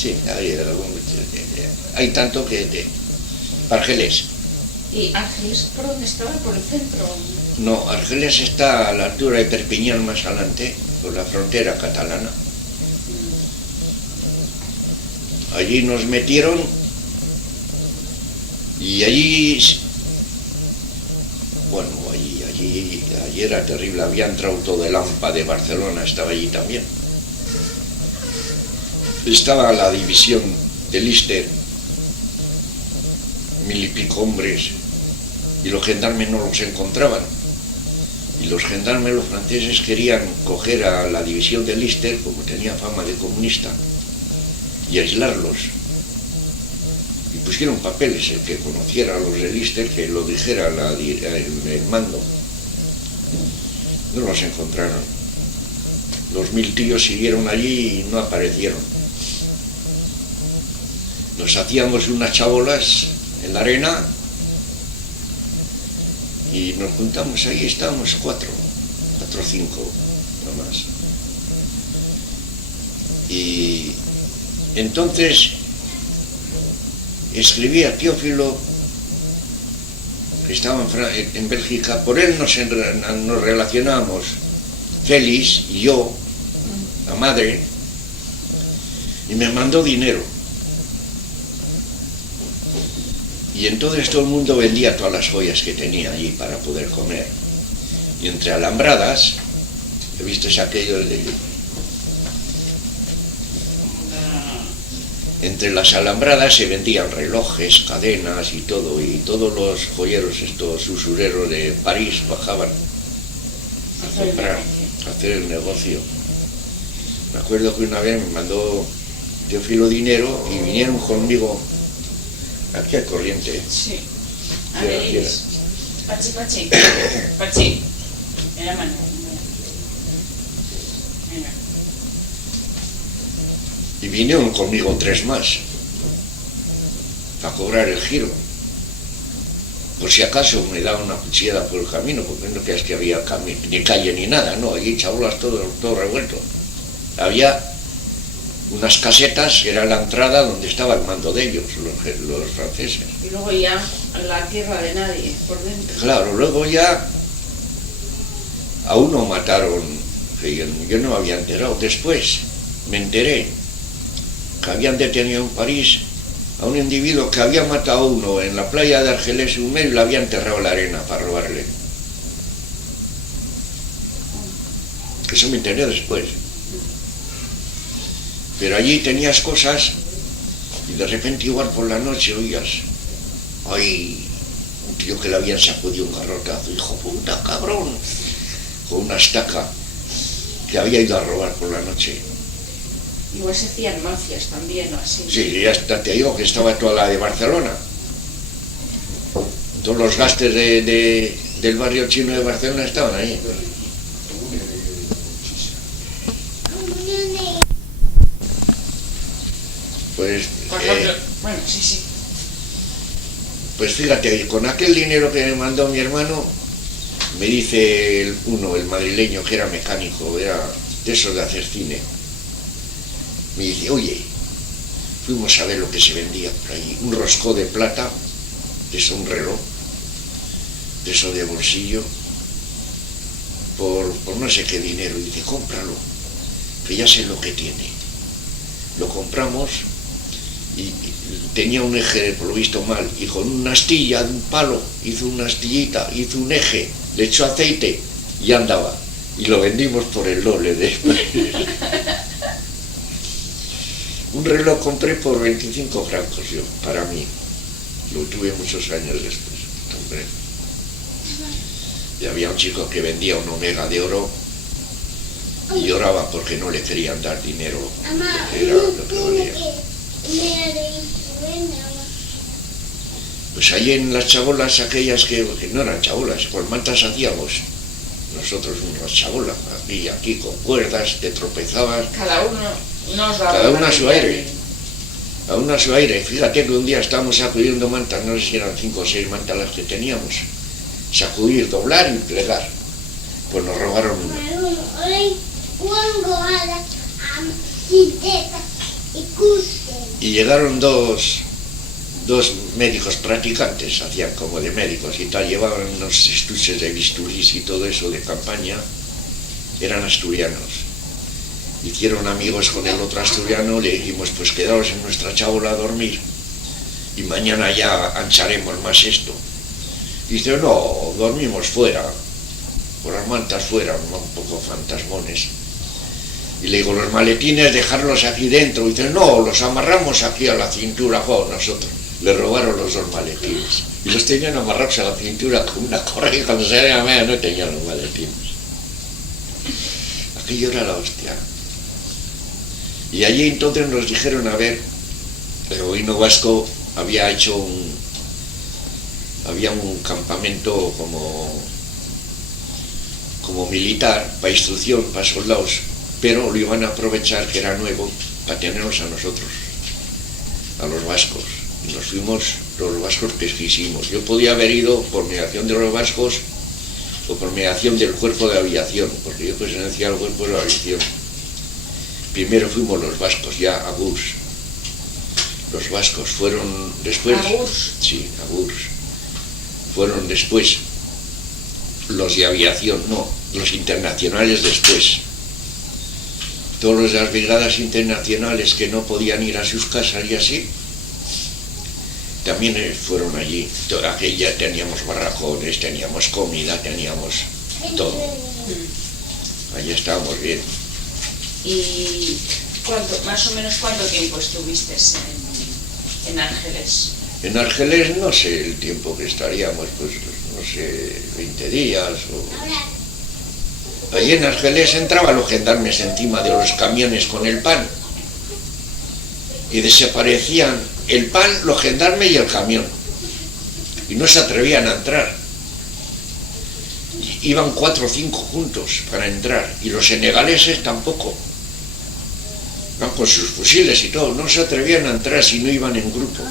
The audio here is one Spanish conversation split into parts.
Sí, hay tanto que... Argeles. ¿Y Argeles por dónde estaba? ¿Por el centro? No, Argeles está a la altura de Perpiñán, más adelante, por la frontera catalana. Allí nos metieron y allí era terrible, había entrado todo el AMPA de Barcelona, estaba allí también. Estaba la división de Lister, 1000 y pico hombres, y los gendarmes no los encontraban. Y los gendarmes, los franceses, querían coger a la división de Lister, como tenía fama de comunista, y aislarlos. Y pusieron papeles, el que conociera a los de Lister, que lo dijera el mando. No los encontraron. Los 1000 tíos siguieron allí y no aparecieron. Nos hacíamos unas chabolas en la arena y nos juntamos ahí, estábamos 4 o 5 nomás. Y entonces escribí a Teófilo, que estaba en Bélgica, por él nos relacionábamos, Félix y yo, la madre, y me mandó dinero. Y entonces todo el mundo vendía todas las joyas que tenía allí para poder comer. Y entre alambradas, ¿he visto aquello de... Entre las alambradas se vendían relojes, cadenas y todo, y todos los joyeros, estos usureros de París, bajaban a comprar, a hacer el negocio. Me acuerdo que una vez me mandó Teófilo dinero y vinieron conmigo aquí al Corriente. Sí. A ver, Pachi. Mira, mano. Mira. Y vinieron conmigo 3 más a cobrar el giro. Por si acaso me daba una cuchillada por el camino, porque no creas que había ni calle ni nada, no, allí chabolas todo revuelto. Había unas casetas, que era la entrada donde estaba el mando de ellos, los franceses. Y luego ya la tierra de nadie, por dentro. Claro, luego ya a uno mataron, que yo no me había enterado. Después me enteré que habían detenido en París a un individuo que había matado a uno en la playa de Argelés y lo había enterrado en la arena para robarle. Eso me enteré después. Pero allí tenías cosas y de repente igual por la noche oías, ay, un tío que le habían sacudido un garrotazo, hijo puta, cabrón, con una estaca que había ido a robar por la noche. Igual se hacían mafias también o así. Sí, ya te digo que estaba toda la de Barcelona. Todos los gastes del barrio chino de Barcelona estaban ahí. Pues, bueno, sí. Pues fíjate, con aquel dinero que me mandó mi hermano, me dice el madrileño, que era mecánico, era de esos de hacer cine, me dice, oye, fuimos a ver lo que se vendía por ahí, un rosco de plata, de eso un reloj, de eso de bolsillo, por no sé qué dinero, y dice, cómpralo, que ya sé lo que tiene. Lo compramos y tenía un eje, por lo visto mal, y con una astilla de un palo hizo una astillita, hizo un eje, le echó aceite y andaba, y lo vendimos por el doble después. Un reloj compré por 25 francos yo, para mí, lo tuve muchos años después, compré. Y había un chico que vendía un Omega de oro y lloraba porque no le querían dar dinero, porque era lo que valía. Pues allí en las chabolas aquellas que no eran chabolas, con mantas hacíamos nosotros unas chabolas, aquí con cuerdas, te tropezabas. Cada una a su aire. Cada una a su aire. Fíjate que un día estábamos sacudiendo mantas, no sé si eran 5 o 6 mantas las que teníamos. Sacudir, doblar y plegar. Pues nos robaron una. Y llegaron dos médicos practicantes, hacían como de médicos y tal, llevaban unos estuches de bisturís y todo eso de campaña, eran asturianos. Hicieron amigos con el otro asturiano, le dijimos, pues quedaos en nuestra chabola a dormir y mañana ya ancharemos más esto. Y dice, no, dormimos fuera, por las mantas fuera, un poco fantasmones. Y le digo, los maletines dejarlos aquí dentro. Y dice, no, los amarramos aquí a la cintura, nosotros. Le robaron los dos maletines. Y los tenían amarrados a la cintura con una correa y cuando se era media no tenían los maletines. Aquello era la hostia. Y allí entonces nos dijeron, a ver, el gobierno vasco había hecho había un campamento como militar, para instrucción, para soldados, pero lo iban a aprovechar, que era nuevo, para tenernos a nosotros, a los vascos. Y nos fuimos los vascos que quisimos. Yo podía haber ido por mediación de los vascos o por mediación del cuerpo de aviación, porque yo pertenecía al cuerpo de aviación. Primero fuimos los vascos, ya a Gurs. Los vascos fueron después... ¿A Gurs? Sí, a Gurs. Fueron después los de aviación, no, los internacionales después. Todos los de las brigadas internacionales que no podían ir a sus casas y así, también fueron allí. Toda aquella teníamos barracones, teníamos comida, teníamos todo. Allí estábamos bien. ¿Y más o menos cuánto tiempo estuviste en Argelés? En Argelés no sé el tiempo que estaríamos, pues no sé, 20 días o... Allí en Argelés entraban los gendarmes encima de los camiones con el pan y desaparecían el pan, los gendarmes y el camión y no se atrevían a entrar. Iban 4 o 5 juntos para entrar y los senegaleses tampoco. Van con sus fusiles y todo, no se atrevían a entrar si no iban en grupo.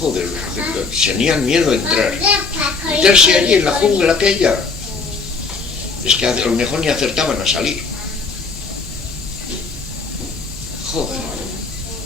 Joder, tenían miedo de entrar. Meterse allí en la jungla aquella. Es que a lo mejor ni acertaban a salir. Joder.